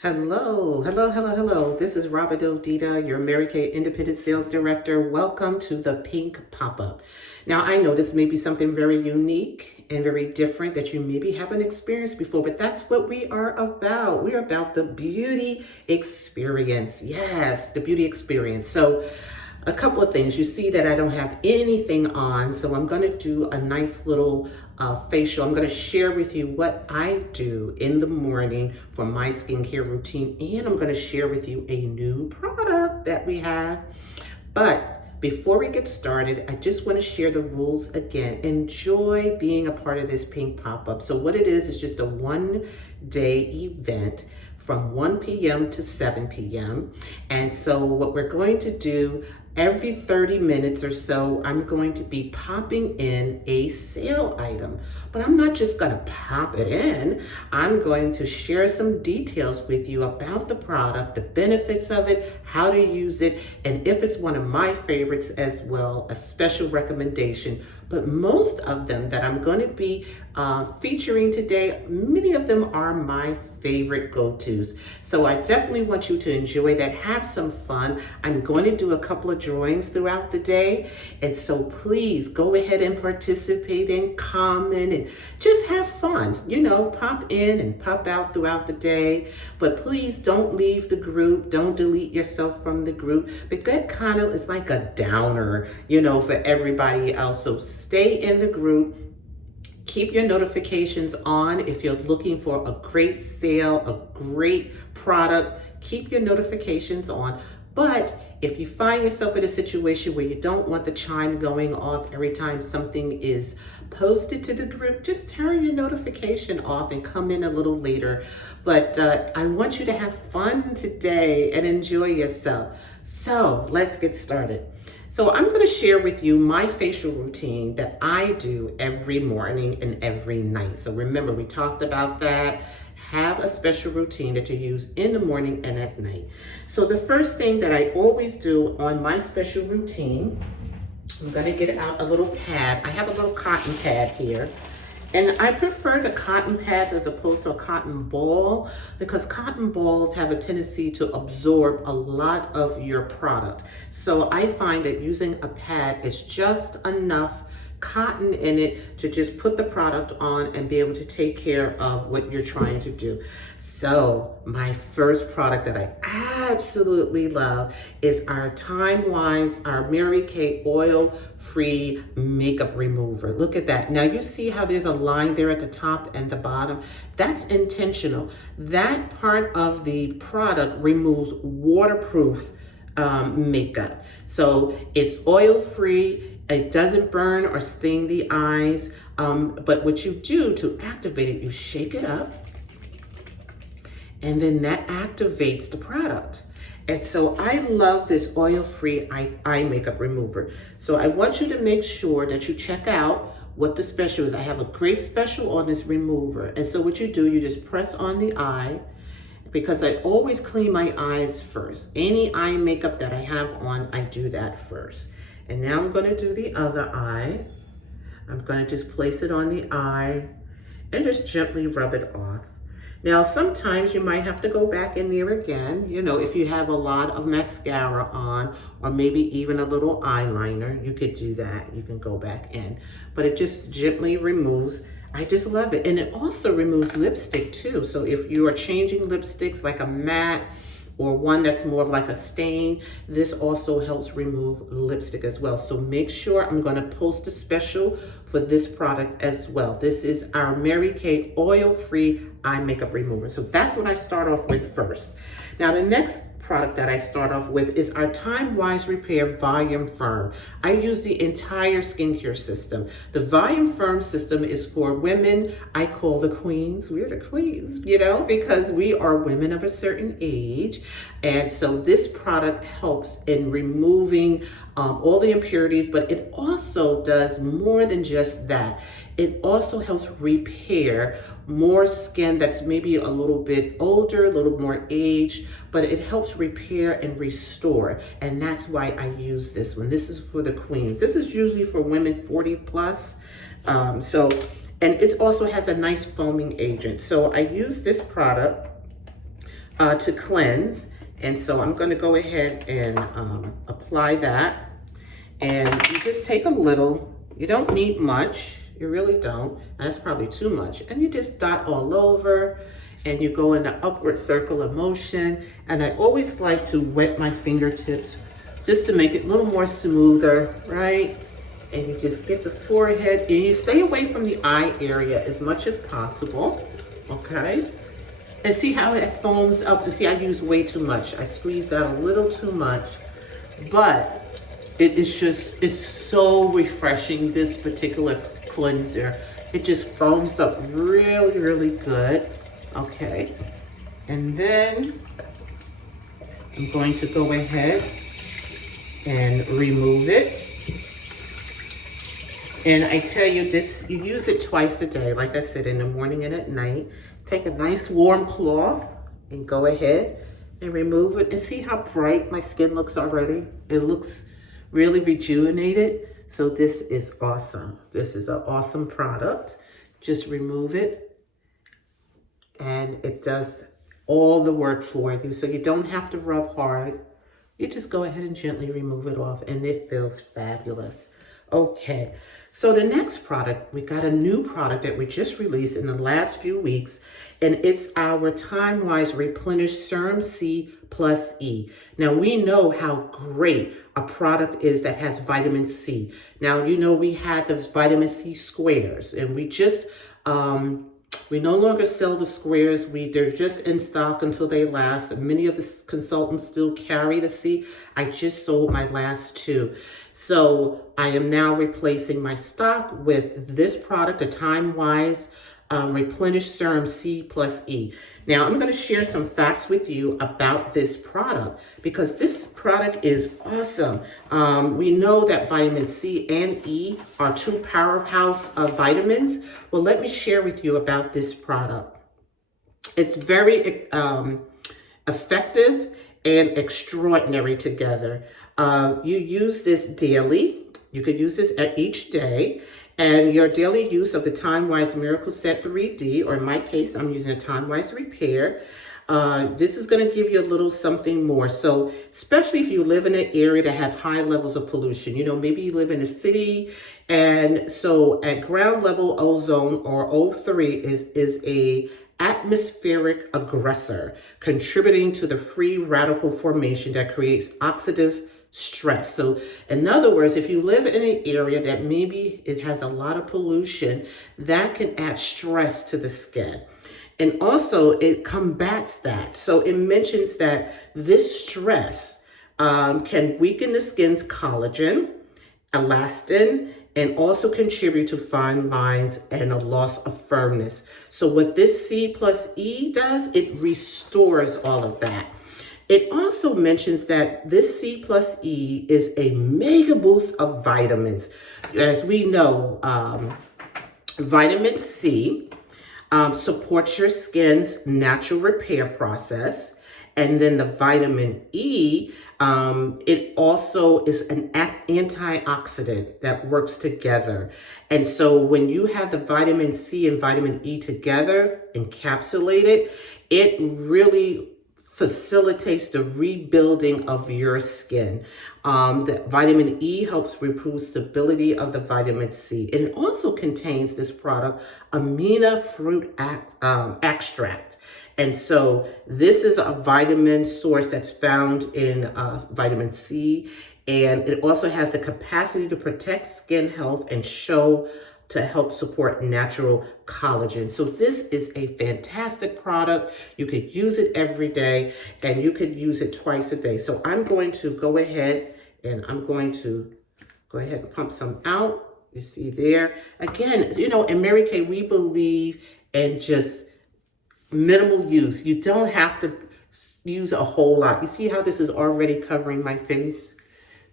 Hello. This is Robert Odita, your Mary Kay Independent Sales Director. Welcome to the Pink Pop-Up. Now, I know this may be something very unique and very different that you maybe haven't experienced before, but that's what we are about. We're about the beauty experience. Yes, the beauty experience. So, a couple of things. You see that I don't have anything on, so I'm going to do a nice little facial. I'm going to share with you what I do in the morning for my skincare routine, and I'm going to share with you a new product that we have. But before we get started, I just want to share the rules again. Enjoy being a part of this Pink Pop-Up. So what it is just a one-day event from 1 p.m. to 7 p.m. And so what we're going to do, every 30 minutes or so, I'm going to be popping in a sale item. But I'm not just going to pop it in. I'm going to share some details with you about the product, the benefits of it, how to use it, and if it's one of my favorites as well, a special recommendation. But most of them that I'm going to be featuring today, many of them are my favorite go-tos. So I definitely want you to enjoy that, have some fun. I'm going to do a couple of drawings throughout the day. And so please go ahead and participate and comment and just have fun. Pop in and pop out throughout the day. But please don't leave the group. Don't delete yourself from the group. But that kind of is like a downer, for everybody else. So stay in the group. Keep your notifications on if you're looking for a great sale, a great product. Keep your notifications on. But if you find yourself in a situation where you don't want the chime going off every time something is posted to the group, just turn your notification off and come in a little later. But I want you to have fun today and enjoy yourself. So let's get started. So I'm going to share with you my facial routine that I do every morning and every night. So remember, we talked about that. Have a special routine that you use in the morning and at night. So the first thing that I always do on my special routine, I'm going to get out a little pad. I have a little cotton pad here. And I prefer the cotton pads as opposed to a cotton ball because cotton balls have a tendency to absorb a lot of your product. So I find that using a pad is just enough cotton in it to just put the product on and be able to take care of what you're trying to do. So my first product that I absolutely love is our Time Wise, our Mary Kay oil-free makeup remover. Look at that. Now you see how there's a line there at the top and the bottom? That's intentional. That part of the product removes waterproof makeup. So it's oil-free. It doesn't burn or sting the eyes. But what you do to activate it, you shake it up, and then that activates the product. And so I love this oil-free eye makeup remover. So I want you to make sure that you check out what the special is. I have a great special on this remover. And so what you do, you just press on the eye, because I always clean my eyes first. Any eye makeup that I have on, I do that first. And now I'm going to do the other eye. I'm going to just place it on the eye and just gently rub it off. Now, sometimes you might have to go back in there again, if you have a lot of mascara on or maybe even a little eyeliner, you could do that. You can go back in, but it just gently removes. I just love it. And it also removes lipstick too. So if you are changing lipsticks like a matte or one that's more of like a stain, this also helps remove lipstick as well. So make sure, I'm gonna post a special for this product as well. This is our Mary Kay oil-free eye makeup remover. So that's what I start off with first. Now the next product that I start off with is our Time Wise Repair Volume Firm. I use the entire skincare system. The Volume Firm system is for women. I call the queens. We're the queens, because we are women of a certain age. And so this product helps in removing all the impurities, but it also does more than just that. It also helps repair more skin that's maybe a little bit older, a little more aged, but it helps repair and restore. And that's why I use this one. This is for the queens. This is usually for women 40 plus. And it also has a nice foaming agent. So I use this product to cleanse. And so I'm going to go ahead and apply that. And you just take a little. You don't need much. You really don't. That's probably too much. And you just dot all over. And you go in the upward circular motion. And I always like to wet my fingertips just to make it a little more smoother, right? And you just get the forehead, and you stay away from the eye area as much as possible, okay? And see how it foams up? You see, I use way too much. I squeezed out a little too much, but it's so refreshing, this particular cleanser. It just foams up really, really good, okay? And then I'm going to go ahead and remove it. And I tell you this, you use it twice a day, like I said, in the morning and at night. Take a nice warm cloth and go ahead and remove it. And see how bright my skin looks already? It looks really rejuvenated. So this is awesome. This is an awesome product. Just remove it. And it does all the work for you. So you don't have to rub hard. You just go ahead and gently remove it off, and it feels fabulous. Okay, so the next product, we got a new product that we just released in the last few weeks, and it's our Time-Wise Replenish Serum C plus E. Now, we know how great a product is that has vitamin C. Now, you know, we had those vitamin C squares, and we just, we no longer sell the squares. They're just in stock until they last. Many of the consultants still carry the C. I just sold my last two. So I am now replacing my stock with this product, a Time-Wise Replenish Serum C plus E. Now I'm going to share some facts with you about this product because this product is awesome. We know that vitamin C and E are two powerhouse vitamins. Well, let me share with you about this product. It's very effective and extraordinary together. You use this daily. You could use this each day. And your daily use of the Time-Wise Miracle Set 3D, or in my case, I'm using a Time-Wise Repair. This is going to give you a little something more. So especially if you live in an area that have high levels of pollution, you know, maybe you live in a city. And so at ground level, ozone or O3 is a atmospheric aggressor contributing to the free radical formation that creates oxidative stress. So in other words, if you live in an area that maybe it has a lot of pollution, that can add stress to the skin. And also it combats that. So it mentions that this stress can weaken the skin's collagen, elastin, and also contribute to fine lines and a loss of firmness. So what this C plus E does, it restores all of that. It also mentions that this C plus E is a mega boost of vitamins. As we know, vitamin C supports your skin's natural repair process. And then the vitamin E, it also is an antioxidant that works together. And so when you have the vitamin C and vitamin E together, encapsulated, it really facilitates the rebuilding of your skin. The vitamin E helps improve stability of the vitamin C. And it also contains this product, Amina fruit extract. And so this is a vitamin source that's found in vitamin C. And it also has the capacity to protect skin health and to help support natural collagen. So this is a fantastic product. You could use it every day and you could use it twice a day. So I'm going to go ahead and pump some out. You see there. Again, you know, in Mary Kay, we believe in just minimal use. You don't have to use a whole lot. You see how this is already covering my face?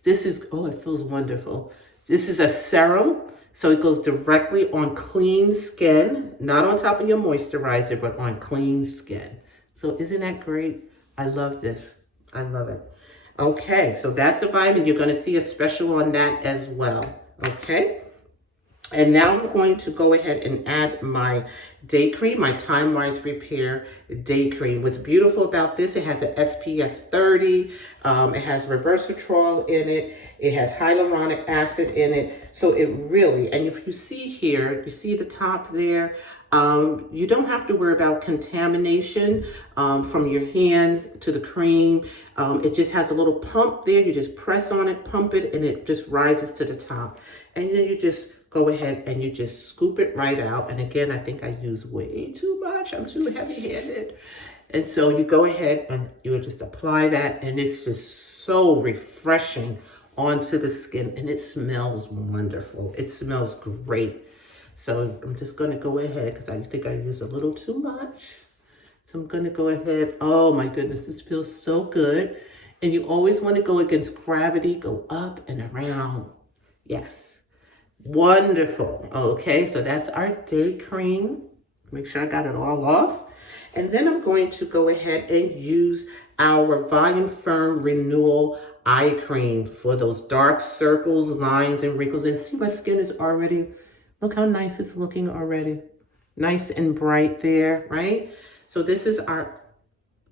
This is, oh, it feels wonderful. This is a serum. So it goes directly on clean skin, not on top of your moisturizer, but on clean skin. So isn't that great? I love this. I love it. Okay, so that's the vitamin. You're going to see a special on that as well. Okay. And now I'm going to go ahead and add my day cream, my Time Wise Repair day cream. What's beautiful about this, it has an SPF 30, it has resveratrol in it, it has hyaluronic acid in it. So it really, and if you see here, you see the top there, you don't have to worry about contamination from your hands to the cream. It just has a little pump there. You just press on it, pump it, and it just rises to the top. And then you just go ahead and you just scoop it right out. And again, I think I use way too much. I'm too heavy-handed. And so you go ahead and you would just apply that, and it's just so refreshing onto the skin, and it smells wonderful. It smells great. So I'm just going to go ahead because I think I used a little too much. So I'm going to go ahead. Oh my goodness, this feels so good. And you always want to go against gravity, go up and around. Yes. Wonderful. Okay, so that's our day cream. Make sure I got it all off. And then I'm going to go ahead and use our Volume Firm Renewal Eye Cream for those dark circles, lines, and wrinkles. And see, my skin is already, look how nice it's looking already. Nice and bright there, right? So this is our,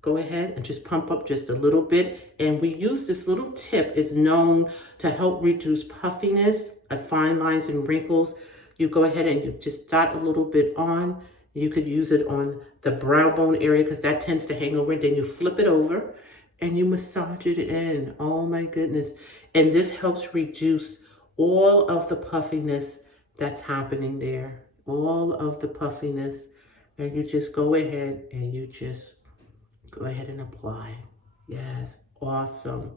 go ahead and just pump up just a little bit. And we use this little tip, is known to help reduce puffiness, fine lines and wrinkles. You go ahead and you just dot a little bit on. You could use it on the brow bone area because that tends to hang over. And then you flip it over and you massage it in. Oh my goodness. And this helps reduce all of the puffiness that's happening there. All of the puffiness. And you just go ahead and you just go ahead and apply. Yes, awesome,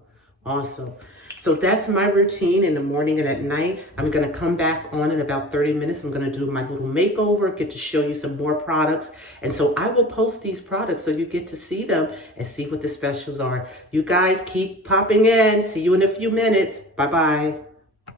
awesome. So that's my routine in the morning and at night. I'm gonna come back on in about 30 minutes. I'm gonna do my little makeover, get to show you some more products. And so I will post these products so you get to see them and see what the specials are. You guys keep popping in. See you in a few minutes. Bye-bye.